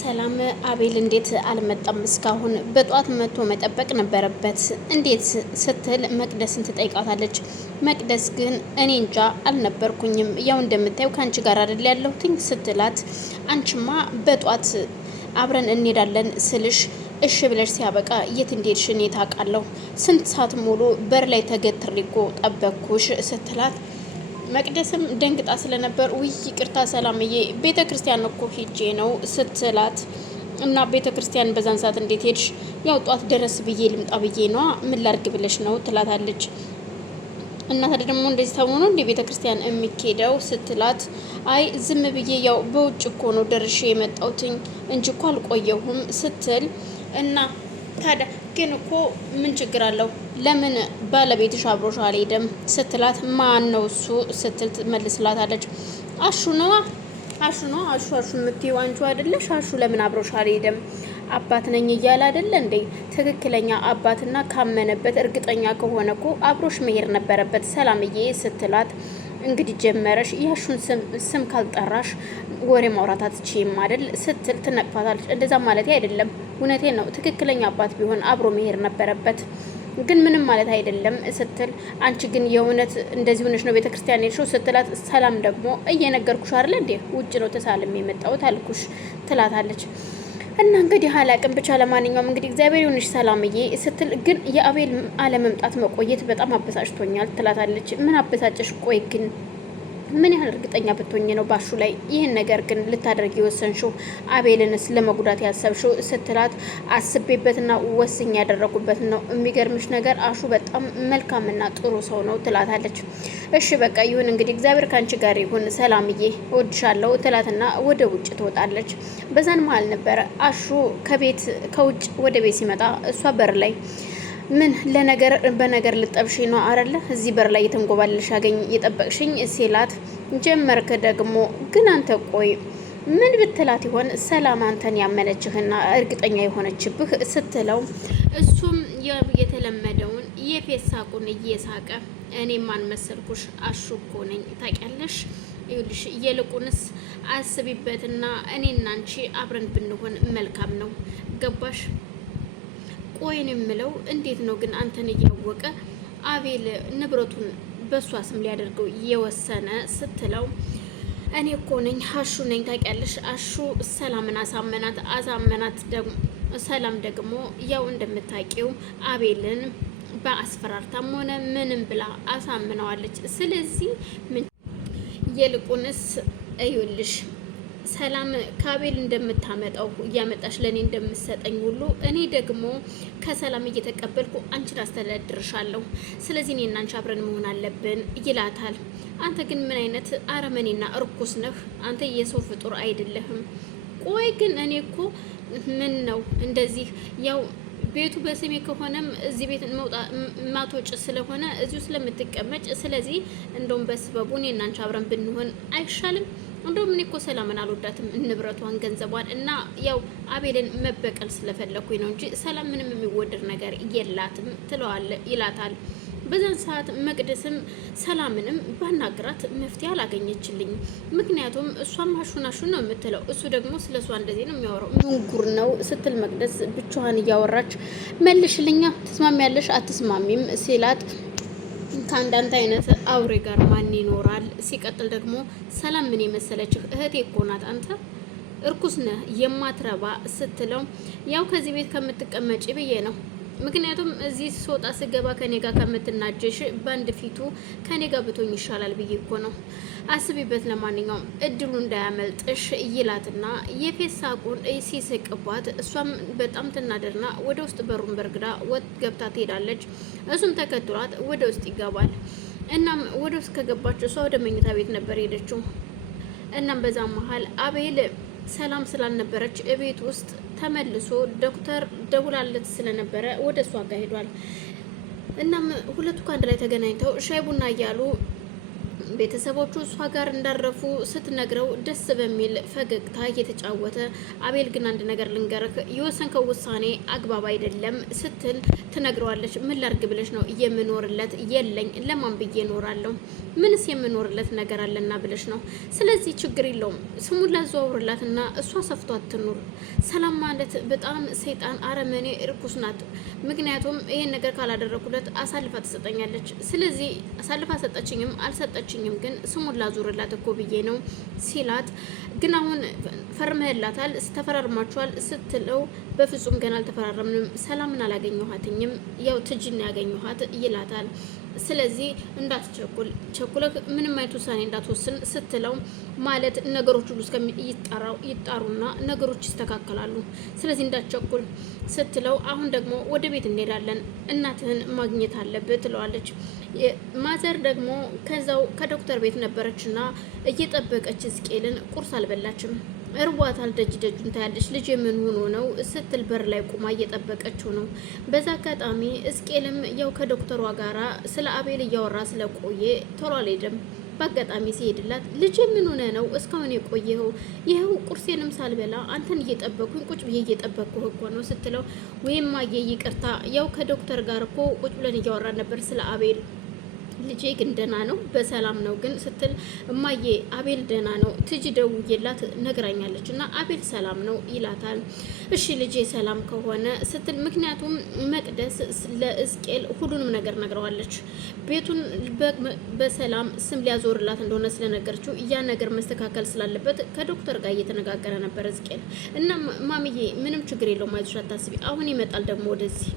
ሰላም አቤል እንዴት አልመጣም? እስካሁን በጧት መጥቶ መጠበቅ ነበረበት እንዴት ስትል መቅደስን ትጠይቃታለች። መቅደስ ግን እኔ እንጃ አልነበርኩኝም፣ ያው እንደምታየው ከአንቺ ጋር አይደል ያለሁትኝ ስትላት፣ አንቺማ በጧት አብረን እንሄዳለን ስልሽ እሺ ብለሽ ሲያበቃ የት እንደሄድሽ እኔ ታውቃለሁ? ስንት ሰዓት ሙሉ በር ላይ ተገትሬ እኮ ጠበቅኩሽ ስትላት፣ መቅደስም ደንግጣ ስለነበር ውይ ይቅርታ ሰላምዬ ቤተ ክርስቲያን እኮ ሄጄ ነው ስትላት፣ እና ቤተ ክርስቲያን በዛን ሰዓት እንዴት ሄድሽ? ያው ጧት ደረስ ብዬ ልምጣ ብዬ ነዋ፣ ምን ላርግ ብለሽ ነው ትላታለች። እና ታዲያ ደግሞ እንደዚህ ተብሎ ነው እንደ ቤተ ክርስቲያን የሚኬደው ስትላት፣ አይ ዝም ብዬ ያው በውጭ እኮ ነው ደርሼ የመጣሁትኝ እንጂ እኮ አልቆየሁም ስትል፣ እና ታዲያ ግን እኮ ምን ችግር አለው? ለምን ባለቤትሽ አብሮሽ አልሄደም ስትላት፣ ማን ነው እሱ ስትል ትመልስላታለች። አሹ ነዋ አሹ ነው። አሹ የምትይው አንቺ አይደለሽ? አሹ ለምን አብሮሽ አልሄደም? አባት ነኝ እያለ አይደለ እንዴ? ትክክለኛ አባትና ካመነበት እርግጠኛ ከሆነ እኮ አብሮሽ መሄድ ነበረበት ሰላምዬ ስትላት፣ እንግዲህ ጀመረሽ ያሹን ስም ካልጠራሽ ወሬ ማውራት አትችይም አይደል ስትል ትነቅፋታለች። እንደዛ ማለት አይደለም፣ እውነቴን ነው። ትክክለኛ አባት ቢሆን አብሮ መሄድ ነበረበት፣ ግን ምንም ማለት አይደለም ስትል፣ አንቺ ግን የእውነት እንደዚህ ሆነሽ ነው ቤተክርስቲያን ሄድሽው ስትላት፣ ሰላም ደግሞ እየነገርኩሽ አይደል እንዴ ውጭ ነው ተሳልም የመጣሁት አልኩሽ ትላታለች። እና እንግዲህ አላቅም ብቻ ለማንኛውም እንግዲህ እግዚአብሔር ይሁንሽ ሰላምዬ ስትል፣ ግን የአቤል አለመምጣት መቆየት በጣም አበሳጭቶኛል ትላታለች። ምን አበሳጨሽ? ቆይ ግን ምን ያህል እርግጠኛ ብትሆኝ ነው ባሹ ላይ ይህን ነገር ግን ልታደርግ የወሰንሽው? አቤልንስ ለመጉዳት ያሰብሽው ስትላት፣ አስቤበትና ወስኝ ያደረጉበት ነው። የሚገርምሽ ነገር አሹ በጣም መልካምና ጥሩ ሰው ነው ትላታለች። እሺ በቃ ይሁን እንግዲህ እግዚአብሔር ካንቺ ጋር ይሁን ሰላምዬ እወድሻለሁ ትላትና ወደ ውጭ ትወጣለች። በዛን መሀል ነበረ አሹ ከውጭ ወደ ቤት ሲመጣ እሷ በር ላይ ምን ለነገር በነገር ልጠብሽ ነው አረለ እዚህ በር ላይ የተንጎባለሽ ያገኝ የጠበቅሽኝ ሲላት፣ ጀመርክ ደግሞ ግን አንተ ቆይ ምን ብትላት ይሆን ሰላም አንተን ያመነችህና እርግጠኛ የሆነችብህ ስትለው፣ እሱም የተለመደውን የፌሳቁን እየሳቀ እኔ ማን መሰልኩሽ አሹ እኮ ነኝ ታውቂያለሽ፣ ይኸውልሽ ይልቁንስ አስቢበትና እኔና አንቺ አብረን ብንሆን መልካም ነው ገባሽ? ቆይን የምለው እንዴት ነው ግን አንተን እያወቀ አቤል ንብረቱን በሷ ስም ሊያደርገው የወሰነ ስትለው፣ እኔ እኮ ነኝ አሹ ነኝ ታውቂያለሽ። አሹ ሰላምን አሳመናት ደግሞ ሰላም ደግሞ ያው እንደምታውቂው አቤልን በአስፈራርታም ሆነ ምንም ብላ አሳምነዋለች። ስለዚህ ይልቁንስ እዩልሽ ሰላም ከአቤል እንደምታመጣው እያመጣሽ ለእኔ እንደምሰጠኝ ሁሉ እኔ ደግሞ ከሰላም እየተቀበልኩ አንቺን አስተዳድርሻለሁ። ስለዚህ እኔ እና አንቺ አብረን መሆን አለብን ይላታል። አንተ ግን ምን አይነት አረመኔና እርኩስ ነህ? አንተ የሰው ፍጡር አይደለህም። ቆይ ግን እኔ እኮ ምን ነው እንደዚህ ያው ቤቱ በስሜ ከሆነም እዚህ ቤት ማትወጭ ስለሆነ እዚሁ ስለምትቀመጭ፣ ስለዚህ እንደውም በስበቡ እኔ እና አንቺ አብረን ብንሆን አይሻልም? እንደውም እኔ እኮ ሰላምን አልወዳትም ንብረቷን፣ ገንዘቧን እና ያው አቤልን መበቀል ስለፈለኩኝ ነው እንጂ ሰላም ምንም የሚወደድ ነገር የላትም ይላታል። በዛን ሰዓት መቅደስም ሰላምንም ባናግራት መፍትሄ አላገኘችልኝ። ምክንያቱም እሷም አሹን ነው የምትለው፣ እሱ ደግሞ ስለ እሷ እንደዚህ ነው የሚያወራው፣ ምንጉር ነው ስትል መቅደስ ብቻዋን እያወራች መልሽልኛ፣ ትስማሚያለሽ አትስማሚም ሲላት፣ ከአንዳንድ አይነት አውሬ ጋር ማን ይኖራል? ሲቀጥል ደግሞ ሰላም ምን የመሰለችህ እህቴ እኮ ናት፣ አንተ እርኩስ ነህ የማትረባ ስትለው፣ ያው ከዚህ ቤት ከምትቀመጪ ብዬ ነው። ምክንያቱም እዚህ ስወጣ ስገባ ከኔ ጋር ከምትናጀሽ በአንድ ፊቱ ከኔ ጋር ብቶኝ ይሻላል ብዬ እኮ ነው። አስቢበት፣ ለማንኛውም እድሉ እንዳያመልጥሽ ይላትና የፌስ ሳቁን ሲስቅባት፣ እሷም በጣም ትናደድና ወደ ውስጥ በሩን በርግዳ ወጥ ገብታ ትሄዳለች። እሱም ተከትሏት ወደ ውስጥ ይገባል። እናም ወደ ውስጥ ከገባች እሷ ወደ መኝታ ቤት ነበር ሄደችው። እናም በዛ መሀል አቤል ሰላም ስላልነበረች እቤት ውስጥ ተመልሶ ዶክተር ደውላለት ስለነበረ ወደ እሷ ጋር ሄዷል። እናም ሁለቱ ከአንድ ላይ ተገናኝተው ሻይ ቡና እያሉ ቤተሰቦቹ እሷ ጋር እንዳረፉ ስትነግረው ደስ በሚል ፈገግታ እየተጫወተ አቤል ግን አንድ ነገር ልንገርህ፣ የወሰንከው ውሳኔ አግባብ አይደለም ስትል ትነግረዋለች። ምን ላርግ ብለሽ ነው? የምኖርለት የለኝ፣ ለማን ብዬ እኖራለሁ? ምንስ የምኖርለት ነገር አለና ብለሽ ነው? ስለዚህ ችግር የለውም ስሙን ላዘዋውርላትና እሷ ሰፍቷት ትኑር። ሰላም ማለት በጣም ሰይጣን አረመኔ እርኩስ ናት። ምክንያቱም ይሄን ነገር ካላደረኩለት አሳልፋ ትሰጠኛለች። ስለዚህ አሳልፋ ሰጠችኝም አልሰጠችኝም ግን ስሙን ላዙርላት እኮ ብዬ ነው ሲላት፣ ግን አሁን ፈርመህላታል ተፈራርማችኋል ስትለው፣ በፍጹም ገና አልተፈራረምንም፣ ሰላምን አላገኘኋትኝም፣ ያው ትጅን ያገኘኋት ይላታል። ስለዚህ እንዳትቸኩል፣ ቸኩለህ ምንም አይነት ውሳኔ እንዳትወስን ስትለው፣ ማለት ነገሮች ሁሉ ይጣሩና ነገሮች ይስተካከላሉ፣ ስለዚህ እንዳትቸኩል ስትለው፣ አሁን ደግሞ ወደ ቤት እንሄዳለን፣ እናትህን ማግኘት አለብህ ትለዋለች። ማዘር ደግሞ ከዛው ከዶክተር ቤት ነበረችና እየጠበቀች እስቄልን ቁርስ አልበላችም። እርቧታል። ደጅ ደጁን ታያለች። ልጅ የምን ሆኖ ነው ስትል በር ላይ ቁማ እየጠበቀችው ነው። በዛ አጋጣሚ እስቄልም ያው ከዶክተሯ ጋራ ስለ አቤል እያወራ ስለቆየ ቶሎ አልሄድም። በአጋጣሚ ሲሄድላት ልጅ ምን ሆነ ነው እስካሁን የቆየኸው? ይኸው ቁርሴንም ሳልበላ አንተን እየጠበኩኝ ቁጭ ብዬ እየጠበቅኩህ እኮ ነው ስትለው፣ ወይም ማየ ይቅርታ፣ ያው ከዶክተር ጋር እኮ ቁጭ ብለን እያወራን ነበር ስለ አቤል፣ ልጄ ግን ደህና ነው በሰላም ነው ግን ስትል፣ እማዬ አቤል ደህና ነው ትጂ ደውዬላት ነግራኛለች እና አቤል ሰላም ነው ይላታል። እሺ ልጄ ሰላም ከሆነ ስትል፣ ምክንያቱም መቅደስ ለእስቄል ሁሉንም ነገር ነግረዋለች። ቤቱን በሰላም ስም ሊያዞርላት እንደሆነ ስለነገረችው ያ ነገር መስተካከል ስላለበት ከዶክተር ጋር እየተነጋገረ ነበር እስቄል እና ማምዬ ምንም ችግር የለውም አይዞሽ አታስቢ፣ አሁን ይመጣል ደግሞ ወደዚህ